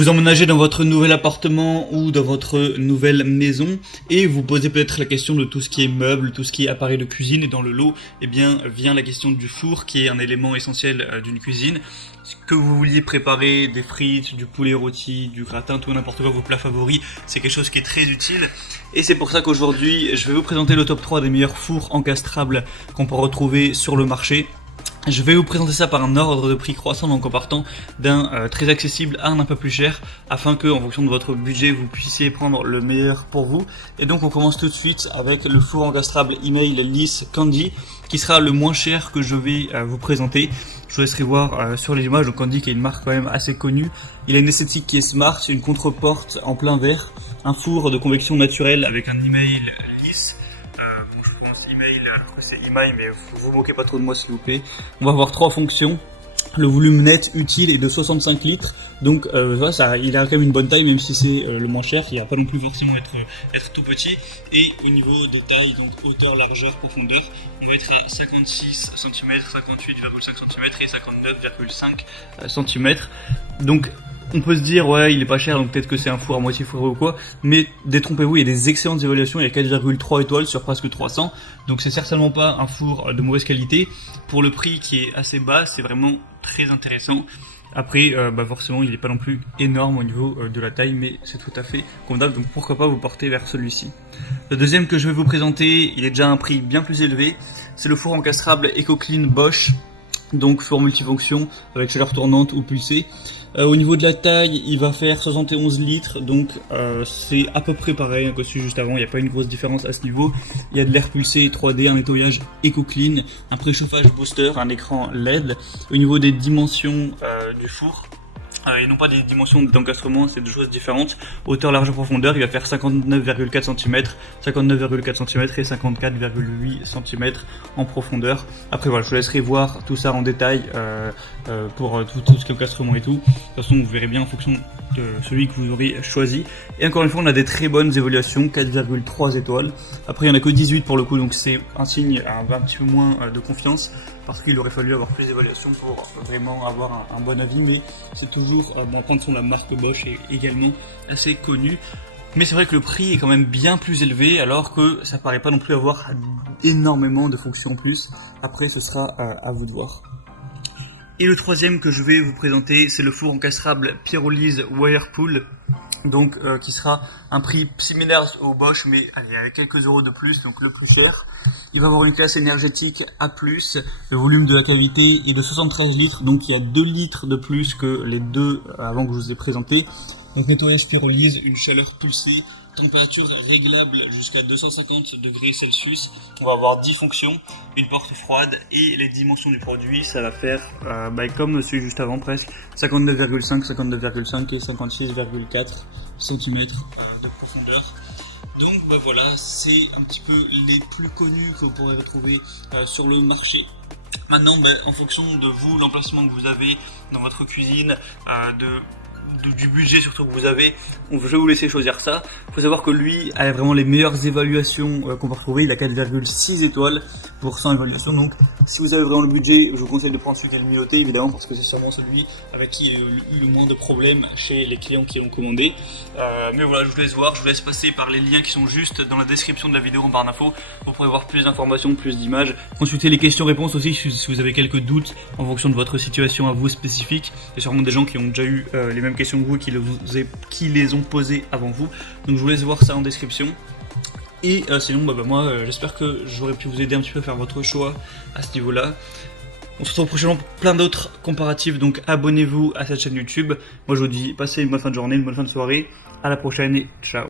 Vous emménagez dans votre nouvel appartement ou dans votre nouvelle maison et vous posez peut-être la question de tout ce qui est meubles, tout ce qui est appareil de cuisine, et dans le lot, eh bien, vient la question du four qui est un élément essentiel d'une cuisine. Que vous vouliez préparer des frites, du poulet rôti, du gratin, tout n'importe quoi, vos plats favoris, c'est quelque chose qui est très utile. Et c'est pour ça qu'aujourd'hui, je vais vous présenter le top 3 des meilleurs fours encastrables qu'on peut retrouver sur le marché. Je vais vous présenter ça par un ordre de prix croissant, donc en partant d'un très accessible à un peu plus cher, afin que, en fonction de votre budget, vous puissiez prendre le meilleur pour vous. Et donc on commence tout de suite avec le four encastrable Email Lisse Candy, qui sera le moins cher que je vais vous présenter. Je vous laisserai voir sur les images. Donc Candy, qui est une marque quand même assez connue. Il a une esthétique qui est smart, une contre-porte en plein verre, un four de convection naturelle avec un email lisse. Je prononce email, c'est email, mais vous moquez pas trop de moi s'il vous plaît. On va avoir 3 fonctions. Le volume net utile est de 65 litres, donc voilà, ça, il a quand même une bonne taille, même si c'est le moins cher. Il va pas non plus forcément être tout petit. Et au niveau des tailles, donc hauteur, largeur, profondeur, on va être à 56 cm, 58,5 cm et 59,5 cm. Donc on peut se dire ouais il est pas cher donc peut-être que c'est un four à moitié fourré ou quoi, mais détrompez-vous, il y a des excellentes évaluations, il y a 4,3 étoiles sur presque 300, donc c'est certainement pas un four de mauvaise qualité. Pour le prix qui est assez bas, c'est vraiment très intéressant. Après forcément il n'est pas non plus énorme au niveau de la taille, mais c'est tout à fait convenable, donc pourquoi pas vous porter vers celui-ci. Le deuxième que je vais vous présenter, il est déjà à un prix bien plus élevé, c'est le four encastrable EcoClean Bosch, donc four multifonction avec chaleur tournante ou pulsée. Au niveau de la taille, il va faire 71 litres, donc c'est à peu près pareil que celui juste avant, il n'y a pas une grosse différence à ce niveau. Il y a de l'air pulsé 3D, un nettoyage EcoClean, un préchauffage booster, un écran LED. Au niveau des dimensions du four, et non pas des dimensions d'encastrement, c'est deux choses différentes. Hauteur, largeur, profondeur, il va faire 59,4 cm, 59,4 cm et 54,8 cm en profondeur. Après voilà, je vous laisserai voir tout ça en détail pour tout ce qui est encastrement et tout. De toute façon, vous verrez bien en fonction de celui que vous aurez choisi. Et encore une fois, on a des très bonnes évaluations, 4,3 étoiles. Après, il n'y en a que 18 pour le coup, donc c'est un signe un petit peu moins de confiance, parce qu'il aurait fallu avoir plus d'évaluations pour vraiment avoir un bon avis, mais c'est toujours, en prendre sur la marque Bosch est également assez connue. Mais c'est vrai que le prix est quand même bien plus élevé, alors que ça paraît pas non plus avoir énormément de fonctions en plus. Après, ce sera à vous de voir. Et le troisième que je vais vous présenter, c'est le four encastrable Pyrolyse Whirlpool, donc qui sera un prix similaire au Bosch, mais allez, avec quelques euros de plus, donc le plus cher. Il va avoir une classe énergétique A+, le volume de la cavité est de 73 litres, donc il y a 2 litres de plus que les deux avant que je vous ai présenté. Donc nettoyage pyrolyse, une chaleur pulsée, température réglable jusqu'à 250 degrés Celsius. On va avoir 10 fonctions, une porte froide, et les dimensions du produit, ça va faire comme celui juste avant presque, 59,5, 59,5 et 56,4 cm de profondeur. Donc voilà, c'est un petit peu les plus connus que vous pourrez retrouver sur le marché. Maintenant, en fonction de vous, l'emplacement que vous avez dans votre cuisine, du budget surtout que vous avez, je vais vous laisser choisir ça. Il faut savoir que lui a vraiment les meilleures évaluations qu'on peut retrouver, il a 4,6 étoiles pour 100 évaluations, donc si vous avez vraiment le budget, je vous conseille de prendre celui qui est le mieux noté évidemment, parce que c'est sûrement celui avec qui il y a eu le moins de problèmes chez les clients qui l'ont commandé. Mais voilà, je vous laisse voir, je vous laisse passer par les liens qui sont juste dans la description de la vidéo en barre d'infos. Vous pourrez voir plus d'informations, plus d'images. Consultez les questions-réponses aussi si vous avez quelques doutes en fonction de votre situation à vous spécifique. Il y a sûrement des gens qui ont déjà eu les mêmes questions que vous, qui les ont posées avant vous. Donc je vous laisse voir ça en description. Et sinon moi j'espère que j'aurais pu vous aider un petit peu à faire votre choix à ce niveau là. On se retrouve prochainement pour plein d'autres comparatifs, donc abonnez-vous à cette chaîne YouTube. Moi je vous dis passez une bonne fin de journée, une bonne fin de soirée, à la prochaine et ciao.